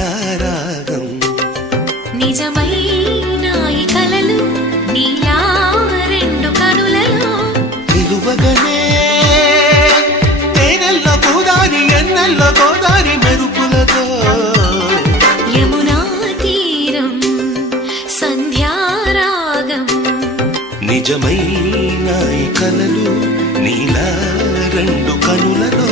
సంధ్యారాగం నిజమైన ఈ కలలు నీలా రెండు కనులలో నిలువగనే తేనెల్లో గోదారి ఎన్నెల్లో గోదారి మెరుపులతో యమునా తీరం సంధ్యారాగం నిజమైన ఈ కలలు నీలా రెండు కనులలో